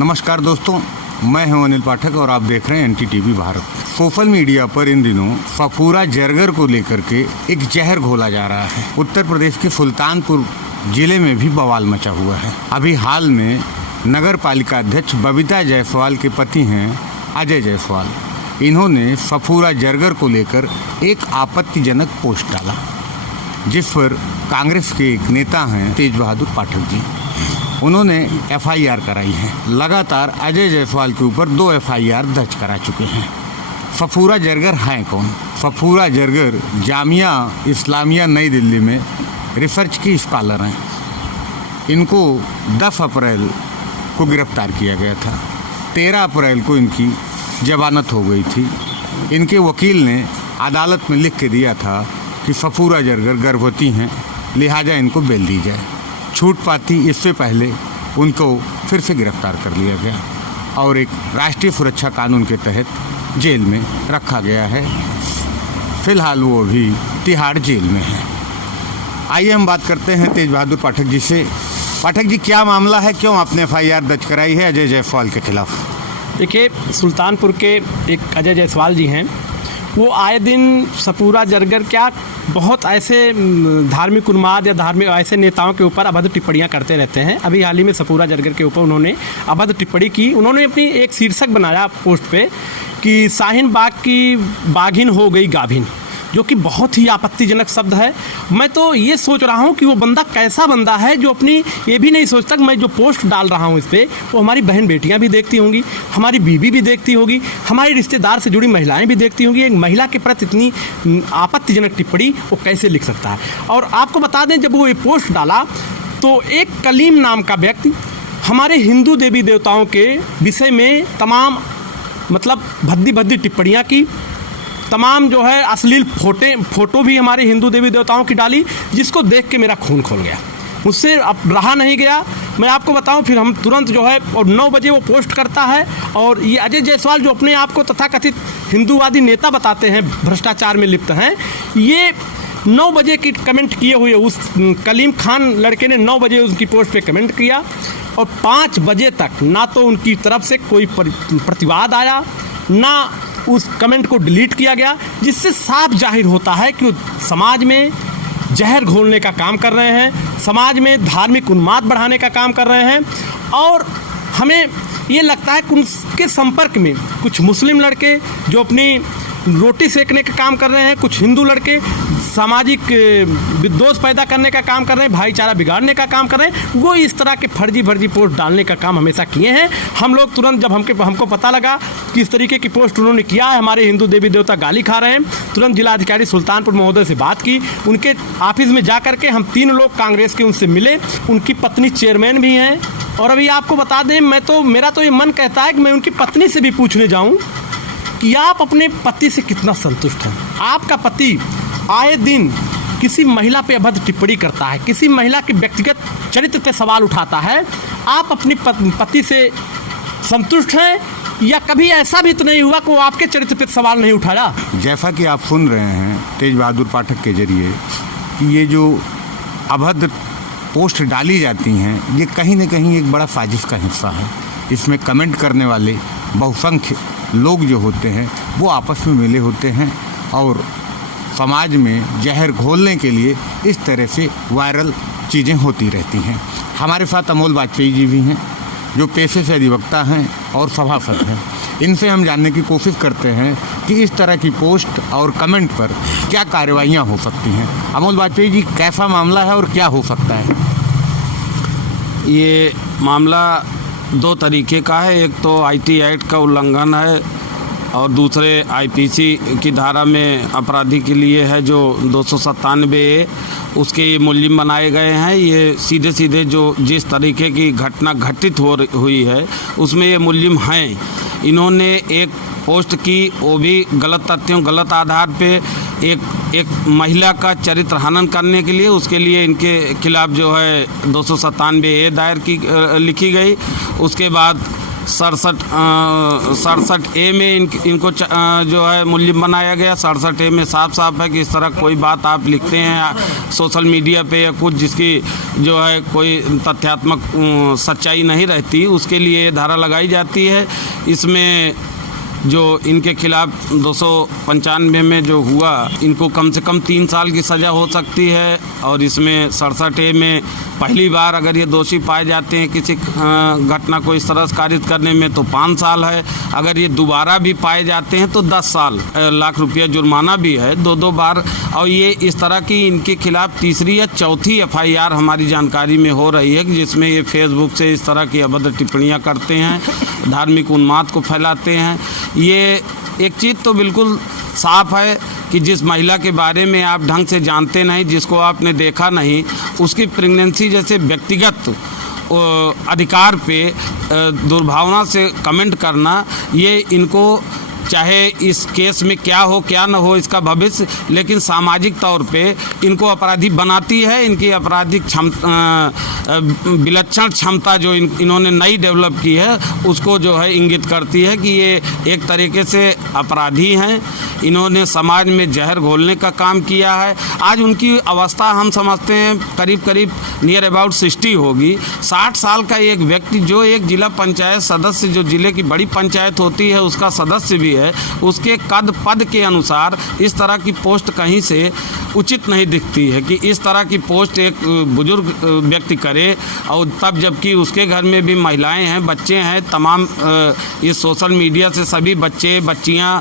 नमस्कार दोस्तों, मैं हूं अनिल पाठक और आप देख रहे हैं NTTV भारत। सोशल मीडिया पर इन दिनों सफूरा जरगर को लेकर के एक जहर घोला जा रहा है। उत्तर प्रदेश के सुल्तानपुर जिले में भी बवाल मचा हुआ है। अभी हाल में नगर पालिका अध्यक्ष बबीता जायसवाल के पति हैं अजय जायसवाल, इन्होंने सफूरा जरगर को लेकर एक आपत्तिजनक पोस्ट डाला, जिस पर कांग्रेस के एक नेता हैं तेज बहादुर पाठक जी, उन्होंने FIR कराई है। लगातार अजय जायसवाल के ऊपर 2 FIR दर्ज करा चुके हैं। सफूरा जरगर हैं कौन? सफूरा जरगर जामिया इस्लामिया नई दिल्ली में रिसर्च की स्कॉलर हैं। इनको 10 अप्रैल को गिरफ्तार किया गया था। 13 अप्रैल को इनकी जमानत हो गई थी। इनके वकील ने अदालत में लिख के दिया था कि सफूरा जरगर गर्भवती हैं, लिहाजा इनको बेल दी जाए। छूट पाती इससे पहले उनको फिर से गिरफ्तार कर लिया गया और एक राष्ट्रीय सुरक्षा कानून के तहत जेल में रखा गया है। फिलहाल वो अभी तिहाड़ जेल में है। आइए हम बात करते हैं तेज बहादुर पाठक जी से। पाठक जी, क्या मामला है, क्यों आपने FIR दर्ज कराई है अजय जायसवाल के खिलाफ? देखिए, सुल्तानपुर के एक अजय जायसवाल जी हैं, वो आए दिन सफूरा जरगर क्या बहुत ऐसे धार्मिक उन्माद या धार्मिक ऐसे नेताओं के ऊपर अभद्र टिप्पणियां करते रहते हैं। अभी हाल ही में सफूरा जरगर के ऊपर उन्होंने अभद्र टिप्पणी की। उन्होंने अपनी एक शीर्षक बनाया पोस्ट पे कि शाहीन बाग की बाघिन हो गई गाभिन, जो कि बहुत ही आपत्तिजनक शब्द है। मैं तो ये सोच रहा हूँ कि वो बंदा कैसा बंदा है जो अपनी ये भी नहीं सोचता कि मैं जो पोस्ट डाल रहा हूँ इस पर वो हमारी बहन बेटियाँ भी देखती होंगी, हमारी बीवी भी देखती होगी, हमारी रिश्तेदार से जुड़ी महिलाएं भी देखती होंगी। एक महिला के प्रति इतनी आपत्तिजनक टिप्पणी वो कैसे लिख सकता है? और आपको बता दें, जब वो ये पोस्ट डाला तो एक कलीम नाम का व्यक्ति हमारे हिंदू देवी देवताओं के विषय में तमाम भद्दी भद्दी टिप्पणियाँ की, तमाम जो है अश्लील फोटो भी हमारे हिंदू देवी देवताओं की डाली, जिसको देख के मेरा खून खौल गया। मुझसे अब रहा नहीं गया। मैं आपको बताऊं, फिर हम तुरंत जो है और 9 बजे वो पोस्ट करता है। और ये अजय जायसवाल जो अपने आप को तथाकथित हिंदूवादी नेता बताते हैं, भ्रष्टाचार में लिप्त हैं, ये 9 बजे की कमेंट किए हुए उस कलीम खान लड़के ने 9 बजे उनकी पोस्ट पे कमेंट किया और 5 बजे तक ना तो उनकी तरफ से कोई प्रतिवाद आया, ना उस कमेंट को डिलीट किया गया, जिससे साफ जाहिर होता है कि वो समाज में जहर घोलने का काम कर रहे हैं, समाज में धार्मिक उन्माद बढ़ाने का काम कर रहे हैं। और हमें ये लगता है कि उनके संपर्क में कुछ मुस्लिम लड़के जो अपनी रोटी सेकने का काम कर रहे हैं, कुछ हिंदू लड़के सामाजिक विद्वेष पैदा करने का काम कर रहे हैं, भाईचारा बिगाड़ने का काम कर रहे हैं। वो इस तरह के फर्जी पोस्ट डालने का काम हमेशा किए हैं। हम लोग तुरंत जब हमको पता लगा कि इस तरीके की पोस्ट उन्होंने किया है, हमारे हिंदू देवी देवता गाली खा रहे हैं, तुरंत जिलाधिकारी सुल्तानपुर महोदय से बात की। उनके ऑफिस में जा करके हम 3 लोग कांग्रेस के उनसे मिले। उनकी पत्नी चेयरमैन भी हैं। और अभी आपको बता दें, मेरा तो ये मन कहता है कि मैं उनकी पत्नी से भी पूछने जाऊँ कि आप अपने पति से कितना संतुष्ट हैं। आपका पति आए दिन किसी महिला पे अभद्र टिप्पणी करता है, किसी महिला के व्यक्तिगत चरित्र पे सवाल उठाता है। आप अपने पति से संतुष्ट हैं या कभी ऐसा भी तो नहीं हुआ कि वो आपके चरित्र पे सवाल नहीं उठाया? जैसा कि आप सुन रहे हैं तेज बहादुर पाठक के जरिए कि ये जो अभद्र पोस्ट डाली जाती हैं, ये कहीं न कहीं एक बड़ा साजिश का हिस्सा है। इसमें कमेंट करने वाले बहुसंख्य लोग जो होते हैं वो आपस में मिले होते हैं और समाज में जहर घोलने के लिए इस तरह से वायरल चीज़ें होती रहती हैं। हमारे साथ अमोल वाजपेयी जी भी हैं, जो पेशे से अधिवक्ता हैं और सभासद हैं। इनसे हम जानने की कोशिश करते हैं कि इस तरह की पोस्ट और कमेंट पर क्या कार्रवाइयाँ हो सकती हैं। अमोल वाजपेयी जी, कैसा मामला है और क्या हो सकता है? ये मामला 2 तरीके का है। एक तो IT एक्ट का उल्लंघन है और दूसरे IPC की धारा में अपराधी के लिए है जो 297A, उसके ये मुलजिम बनाए गए हैं। ये सीधे जो जिस तरीके की घटना घटित हुई है उसमें ये मुलजिम हैं। इन्होंने एक पोस्ट की, वो भी गलत तथ्यों गलत आधार पे एक महिला का चरित्र हनन करने के लिए, उसके लिए इनके खिलाफ जो है 297A दायर लिखी गई। उसके बाद 67A में इनको जो है मुल्जिम बनाया गया। 67A में साफ साफ है कि इस तरह कोई बात आप लिखते हैं सोशल मीडिया पे या कुछ जिसकी जो है कोई तथ्यात्मक सच्चाई नहीं रहती, उसके लिए ये धारा लगाई जाती है। इसमें जो इनके खिलाफ 295 में जो हुआ, इनको कम से कम 3 साल की सज़ा हो सकती है। और इसमें 67A में पहली बार अगर ये दोषी पाए जाते हैं किसी घटना को इस तरह से कारित करने में तो 5 साल है। अगर ये दोबारा भी पाए जाते हैं तो 10 साल, लाख रुपया जुर्माना भी है 2 बार। और ये इस तरह की इनके खिलाफ तीसरी या चौथी FIR हमारी जानकारी में हो रही है, जिसमें ये फेसबुक से इस तरह की अभद्र टिप्पणियाँ करते हैं, धार्मिक उन्माद को फैलाते हैं। ये एक चीज़ तो बिल्कुल साफ है कि जिस महिला के बारे में आप ढंग से जानते नहीं, जिसको आपने देखा नहीं, उसकी प्रेगनेंसी जैसे व्यक्तिगत अधिकार पे दुर्भावना से कमेंट करना, ये इनको चाहे इस केस में क्या हो क्या न हो इसका भविष्य, लेकिन सामाजिक तौर पे इनको अपराधी बनाती है। इनकी आपराधिक विलक्षण क्षमता जो इन्होंने नई डेवलप की है उसको जो है इंगित करती है कि ये एक तरीके से अपराधी हैं। इन्होंने समाज में जहर घोलने का काम किया है। आज उनकी अवस्था हम समझते हैं करीब करीब नियर अबाउट 60 होगी। 60 साल का एक व्यक्ति जो एक जिला पंचायत सदस्य, जो जिले की बड़ी पंचायत होती है उसका सदस्य भी है, उसके कद पद के अनुसार इस तरह की पोस्ट कहीं से उचित नहीं दिखती है कि इस तरह की पोस्ट एक बुजुर्ग व्यक्ति करे। और तब जबकि उसके घर में भी महिलाएं हैं, बच्चे हैं, तमाम इस सोशल मीडिया से सभी बच्चे बच्चियां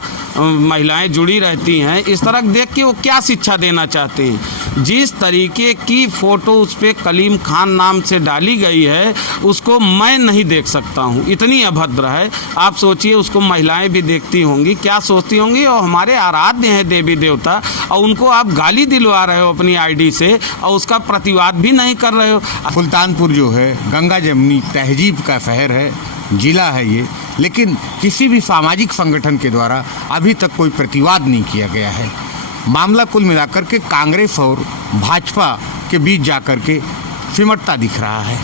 महिलाएं जुड़ी रहती हैं। इस तरह देख के वो क्या शिक्षा देना चाहते हैं। जिस तरीके की फ़ोटो उस पर कलीम खान नाम से डाली गई है उसको मैं नहीं देख सकता हूँ, इतनी अभद्र है। आप सोचिए उसको महिलाएं भी देखती होंगी, क्या सोचती होंगी। और हमारे आराध्य हैं देवी देवता और उनको आप गाली दिलवा रहे हो अपनी ID से और उसका प्रतिवाद भी नहीं कर रहे हो। सुल्तानपुर जो है गंगा जमुनी तहजीब का शहर है, जिला है ये, लेकिन किसी भी सामाजिक संगठन के द्वारा अभी तक कोई प्रतिवाद नहीं किया गया है। मामला कुल मिलाकर के कांग्रेस और भाजपा के बीच जाकर के सिमटता दिख रहा है।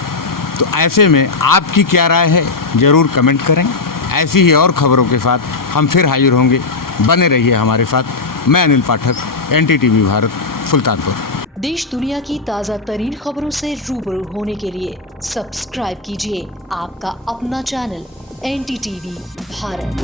तो ऐसे में आपकी क्या राय है, ज़रूर कमेंट करें। ऐसी ही और खबरों के साथ हम फिर हाजिर होंगे, बने रहिए हमारे साथ। मैं अनिल पाठक, NTTV भारत, सुल्तानपुर। देश दुनिया की ताज़ा तरीन खबरों से रूबरू होने के लिए सब्सक्राइब कीजिए आपका अपना चैनल NTTV भारत।